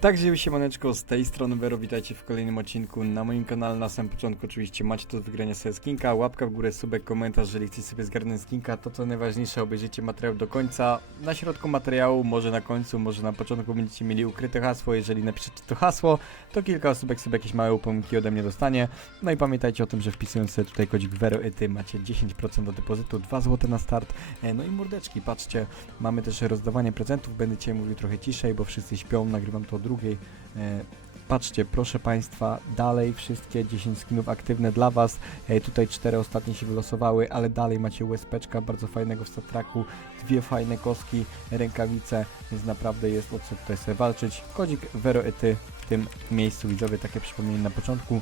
Także siemaneczko, z tej strony Vero, witajcie w kolejnym odcinku na moim kanale. Na samym początku oczywiście macie do wygrania sobie skinka, łapka w górę, subek, komentarz, jeżeli chcecie sobie zgarnąć skinka, to co najważniejsze, obejrzyjcie materiał do końca. Na środku materiału, może na końcu, może na początku będziecie mieli ukryte hasło, jeżeli napiszecie to hasło, to kilka osóbek sobie jakieś małe upomniki ode mnie dostanie. No i pamiętajcie o tym, że wpisując sobie tutaj kodzik Vero i ty macie 10% do depozytu, 2 zł na start. E, No i mordeczki, patrzcie, mamy też rozdawanie prezentów, będę dzisiaj mówił trochę ciszej, bo wszyscy śpią, nagrywam to o drugiej. E, Patrzcie, proszę Państwa, dalej wszystkie 10 skinów aktywne dla Was. E, tutaj cztery ostatnie się wylosowały, ale dalej macie USPczka bardzo fajnego w statraku, dwie fajne koski, rękawice, więc naprawdę jest o co tutaj sobie walczyć. Kodzik VeroEty w tym miejscu, widzowie, takie przypomnienie na początku.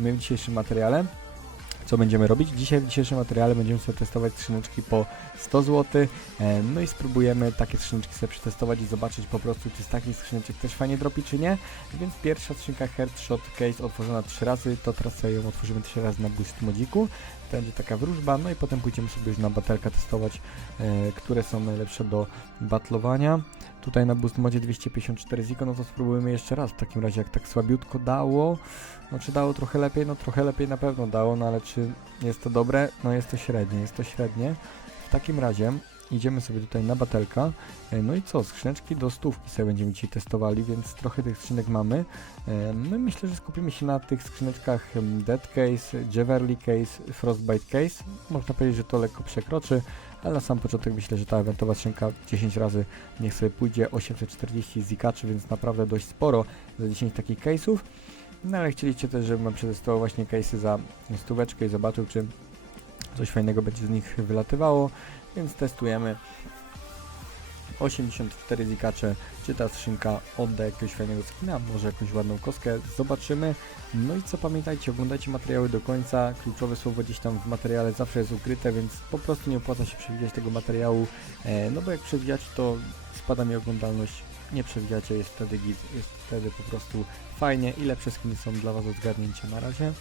My w dzisiejszym materiale co będziemy robić? Dzisiaj w dzisiejszym materiale będziemy sobie testować skrzyneczki po 100 zł. E, no i spróbujemy takie skrzyneczki sobie przetestować i zobaczyć po prostu, czy z takich skrzyneczek też fajnie dropi, czy nie. Więc pierwsza skrzynka Headshot Case otworzona 3 razy, to teraz sobie ją otworzymy 3 razy na Boost Modziku. Będzie taka wróżba, no i potem pójdziemy sobie już na batelka testować, e, które są najlepsze do batlowania. Tutaj na Boost Modzie 254 Ziko, no to spróbujemy jeszcze raz. W takim razie, jak tak słabiutko dało, no czy dało trochę lepiej? No trochę lepiej na pewno dało, no ale czy jest to dobre? No jest to średnie, jest to średnie. W takim razie idziemy sobie tutaj na batelka. E, No i co, skrzyneczki do stówki sobie będziemy dzisiaj testowali, więc trochę tych skrzynek mamy. E, My myślę, że skupimy się na tych skrzyneczkach Dead Case, Jeverly Case, Frostbite Case. Można powiedzieć, że to lekko przekroczy, ale na sam początek myślę, że ta eventowa skrzynka 10 razy niech sobie pójdzie 840 zikaczy, więc naprawdę dość sporo za 10 takich case'ów. No ale chcieliście też, żebym przetestował właśnie case'y za stóweczkę i zobaczył, czy coś fajnego będzie z nich wylatywało, więc testujemy 84 zikacze, czy ta skrzynka odda jakiegoś fajnego skina, może jakąś ładną kostkę, zobaczymy. No i co pamiętajcie, oglądajcie materiały do końca, kluczowe słowo gdzieś tam w materiale zawsze jest ukryte, więc po prostu nie opłaca się przewijać tego materiału, e, no bo jak przewijacie to spada mi oglądalność, nie przewijacie, jest wtedy git, jest wtedy po prostu fajnie i lepsze skiny są dla Was do na razie.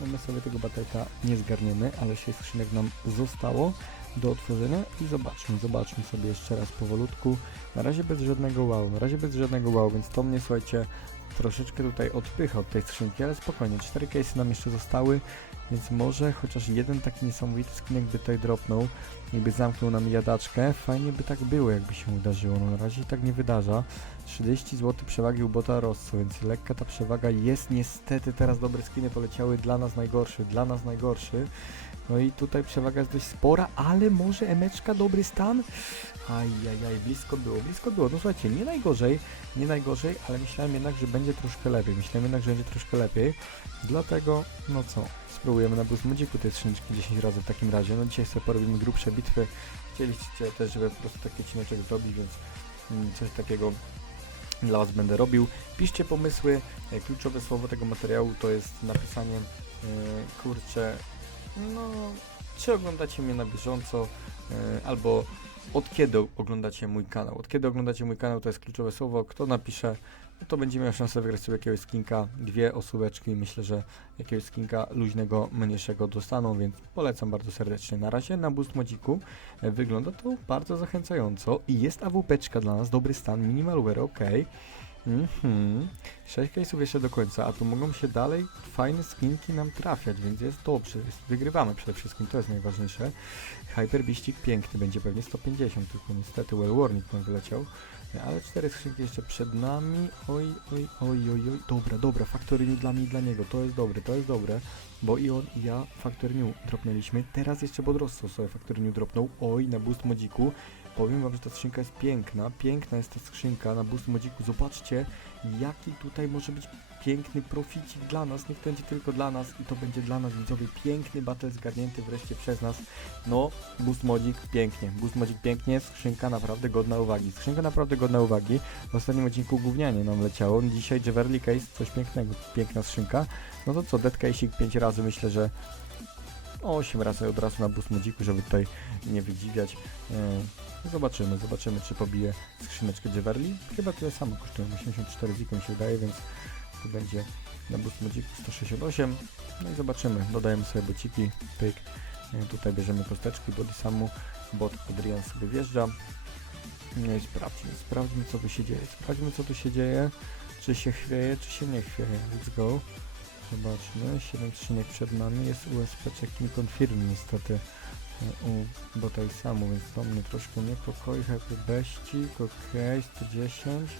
No my sobie tego batelka nie zgarniemy, ale 6 skrzynek nam zostało do otworzenia i zobaczmy, zobaczmy sobie jeszcze raz powolutku. Na razie bez żadnego wow, na razie bez żadnego wow, więc to mnie słuchajcie troszeczkę tutaj odpycha od tej skrzynki, ale spokojnie, 4 case'y nam jeszcze zostały, więc może chociaż jeden taki niesamowity skinek by tutaj dropnął i by zamknął nam jadaczkę. Fajnie by tak było, jakby się udarzyło, no na razie tak nie wydarza. 30 zł przewagi u bota Rosso, więc lekka ta przewaga jest niestety, teraz dobre skiny poleciały dla nas najgorszy, dla nas najgorszy. No i tutaj przewaga jest dość spora, ale może emeczka dobry stan? Ajajaj, blisko było, blisko było. No słuchajcie, nie najgorzej, nie najgorzej, ale myślałem jednak, że będzie troszkę lepiej. Myślałem jednak, że będzie troszkę lepiej. Dlatego, no co, spróbujemy na Boost Modziku tej skrzyneczki 10 razy w takim razie. No dzisiaj sobie porobimy grubsze bitwy. Chcieliście też, żeby po prostu taki odcineczek zrobić, więc mm, coś takiego dla Was będę robił. Piszcie pomysły. Kluczowe słowo tego materiału to jest napisanie, e, kurczę, no, czy oglądacie mnie na bieżąco, e, albo od kiedy oglądacie mój kanał. Od kiedy oglądacie mój kanał to jest kluczowe słowo. Kto napisze, to będzie miał szansę wygrać sobie jakiegoś skinka, dwie osóbeczki. Myślę, że jakiegoś skinka luźnego, mniejszego dostaną, więc polecam bardzo serdecznie. Na razie na Boost Modziku e, wygląda to bardzo zachęcająco i jest AWP-czka dla nas, dobry stan, minimalware, ok. Mhm. 6 case'ów jeszcze do końca, a tu mogą się dalej fajne skinki nam trafiać, więc jest dobrze. Jest, wygrywamy przede wszystkim, to jest najważniejsze. Hyper Beastik piękny, będzie pewnie 150, tylko niestety Well Warning nam wyleciał. Ale cztery skrzynki jeszcze przed nami. Oj, oj, oj, oj, oj. Dobra, dobra, Factory New dla mnie i dla niego. To jest dobre, to jest dobre. Bo i on i ja Factory New dropnęliśmy. Teraz jeszcze Bodrosso sobie Factory New dropnął. Oj, na boost modziku. Powiem wam, że ta skrzynka jest piękna. Piękna jest ta skrzynka na boost modziku. Zobaczcie, jaki tutaj może być piękny proficik dla nas. Niech to będzie tylko dla nas i to będzie dla nas widzowie piękny battle zgarnięty wreszcie przez nas. No, boost modzik pięknie. Boost modzik pięknie. Skrzynka naprawdę godna uwagi. Skrzynka naprawdę godna uwagi. W ostatnim odcinku gównianie nam leciało. Dzisiaj Jeverly Case, coś pięknego. Piękna skrzynka. No to co, Dead Case'ik 5 razy myślę, że 8 razy od razu na boost modziku, żeby tutaj nie wydziwiać. E, Zobaczymy, zobaczymy czy pobije skrzyneczkę Jeverly. Chyba tyle samo kosztują, 84 ziko mi się wydaje, więc tu będzie na boost modziku 168. No i zobaczymy, dodajemy sobie bociki, pyk. E, Tutaj bierzemy kosteczki body samu, bot Adrian sobie wjeżdża. No i sprawdźmy, sprawdźmy co tu się dzieje, sprawdźmy co tu się dzieje. Czy się chwieje, czy się nie chwieje? Let's go. Zobaczmy. 7 skrzynek przed nami. Jest USP Checking Confirm niestety e, u Botaj samu, więc to mnie troszkę niepokoi. Happy Beścik, okej, 110.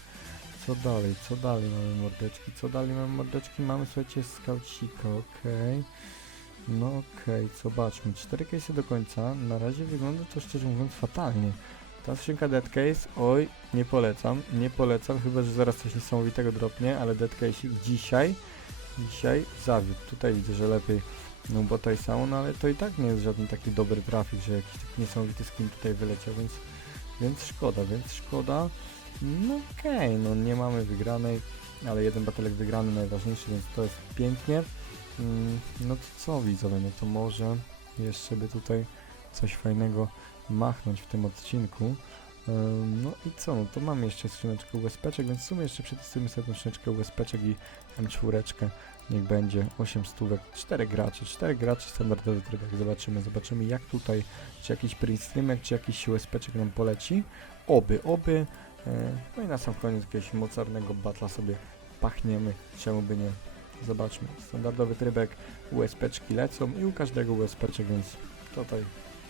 Co dalej? Co dalej mamy mordeczki? Co dalej mamy mordeczki? Mamy, słuchajcie, skaucika, okej. No okej, zobaczmy. 4 case do końca. Na razie wygląda to szczerze mówiąc fatalnie. Ta skrzynka Dead Case, oj, nie polecam, nie polecam, chyba że zaraz coś niesamowitego dropnie, ale Dead Case dzisiaj, dzisiaj zawiódł. Tutaj widzę, że lepiej no bo samo, no ale to i tak nie jest żaden taki dobry trafik, że jakiś taki niesamowity skin tutaj wyleciał, więc, więc szkoda, więc szkoda. No okej, no nie mamy wygranej, ale jeden batelek wygrany najważniejszy, więc to jest pięknie. Mm, no to co widzowie, no to może jeszcze by tutaj coś fajnego machnąć w tym odcinku. No i co, no to mamy jeszcze skrzyneczkę USP-czek, więc w sumie jeszcze przetestujemy sobie tę skrzyneczkę USP-czek i M4. Niech będzie 8 stówek, 4 gracze, 4 gracze standardowy trybek, zobaczymy, zobaczymy jak tutaj, czy jakiś print streamek, czy jakiś USP-czek nam poleci. Oby, oby. E, No i na sam koniec jakiegoś mocarnego batla sobie pachniemy, czemu by nie. Zobaczmy, standardowy trybek, USP-czki lecą i u każdego USP-czek, więc tutaj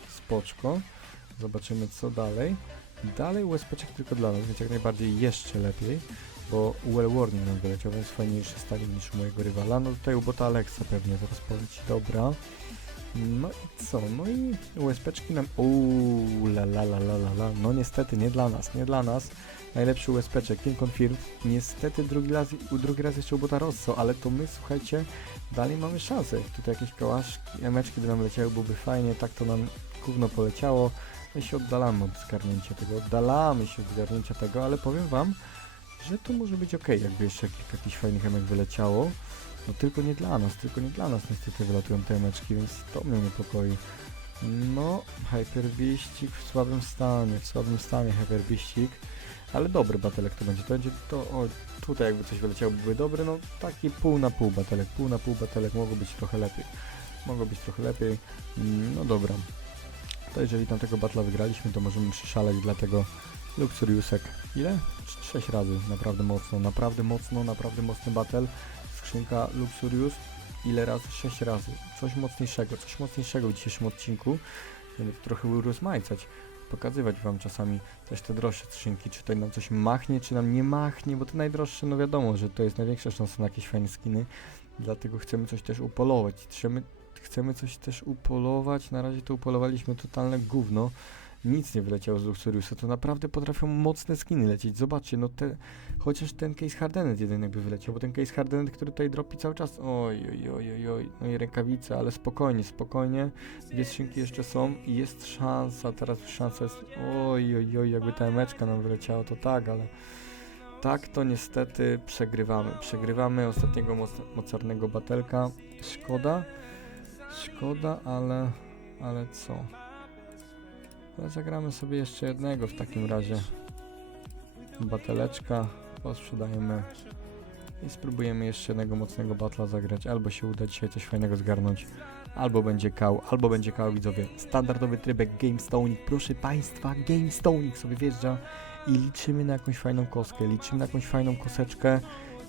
spoczko. Zobaczymy co dalej. Dalej USP-czek tylko dla nas, więc jak najbardziej jeszcze lepiej, bo Well Warning nam wyleciał, więc fajniejszy stali niż mojego rywala. No tutaj u bota Alexa pewnie zaraz poleci, dobra. No i co? No i USP-czki nam... Uuu, la la la la la la. No niestety, nie dla nas, nie dla nas. Najlepszy USP-czek, King Confirm. Niestety drugi raz, drugi raz jeszcze u bota Rosso, ale to my, słuchajcie, dalej mamy szansę. Tutaj jakieś kałaszki, emeczki by nam leciały, byłoby fajnie, tak to nam gówno poleciało. My się oddalamy od zgarnięcia tego, oddalamy się od zgarnięcia tego, ale powiem wam, że to może być ok, jakby jeszcze kilka jakichś fajnych emek wyleciało. No tylko nie dla nas, tylko nie dla nas niestety wylatują te emeczki, więc to mnie niepokoi. No, Hyperbiścik w słabym stanie, w słabym stanie Hyperbiścik, ale dobry batelek to będzie, to będzie to, o, tutaj jakby coś wyleciało byłby dobry, no taki pół na pół batelek, pół na pół batelek, mogło być trochę lepiej, mogło być trochę lepiej, Mm, no dobra. To jeżeli tamtego batla wygraliśmy, to możemy przyszaleć, dlatego Luxuriusek, ile? 6 razy, naprawdę mocno, naprawdę mocno, naprawdę mocny battle, skrzynka Luxurius, ile razy? 6 razy, coś mocniejszego, coś mocniejszego w dzisiejszym odcinku, żeby to trochę urozmaicać, pokazywać wam czasami też te droższe skrzynki, czy tutaj nam coś machnie, czy nam nie machnie, bo te najdroższe, no wiadomo, że to jest największa szansa na jakieś fajne skiny, dlatego chcemy coś też upolować, chcemy, chcemy coś też upolować, na razie to upolowaliśmy totalne gówno, nic nie wyleciało z Luxuriusa, to naprawdę potrafią mocne skiny lecieć, zobaczcie, no te, chociaż ten case Hardenet jeden jakby wyleciał, bo ten case Hardenet, który tutaj dropi cały czas, oj, oj, oj, oj, no i rękawice, ale spokojnie, spokojnie, dwie skrzynki jeszcze są i jest szansa, teraz szansa jest, oj, oj, oj, jakby ta emeczka nam wyleciała, to tak, ale tak to niestety przegrywamy, przegrywamy ostatniego moc mocarnego batelka, szkoda, szkoda, ale, ale co? Ale zagramy sobie jeszcze jednego w takim razie. Bateleczka, posprzedajemy i spróbujemy jeszcze jednego mocnego batla zagrać. Albo się uda dzisiaj coś fajnego zgarnąć, albo będzie kał, albo będzie kał widzowie. Standardowy trybek Game Stoning, proszę Państwa, Game Stoning sobie wjeżdża i liczymy na jakąś fajną kostkę, liczymy na jakąś fajną koseczkę.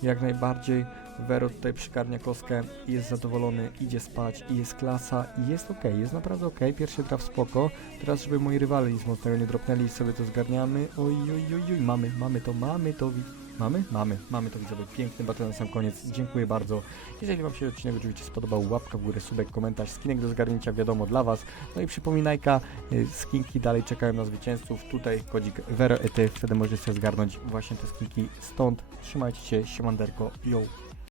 Jak najbardziej Vero tutaj przygarnia kostkę jest zadowolony, idzie spać i jest klasa i jest ok, jest naprawdę ok, pierwszy traf spoko. Teraz, żeby moi rywale nic mocnego nie dropnęli, sobie to zgarniamy. Oj, oj, oj, oj, mamy, mamy to, mamy to, mamy? Mamy, mamy to widzowie, piękny battle na sam koniec, dziękuję bardzo. Jeżeli Wam się odcinek oczywiście spodobał, łapka w górę, subek, komentarz, skinek do zgarnięcia, wiadomo, dla Was. No i przypominajka, y, skinki dalej czekają na zwycięzców, tutaj kodzik VeroEty, wtedy możecie zgarnąć właśnie te skinki stąd. Trzymajcie się, siemanderko, yo!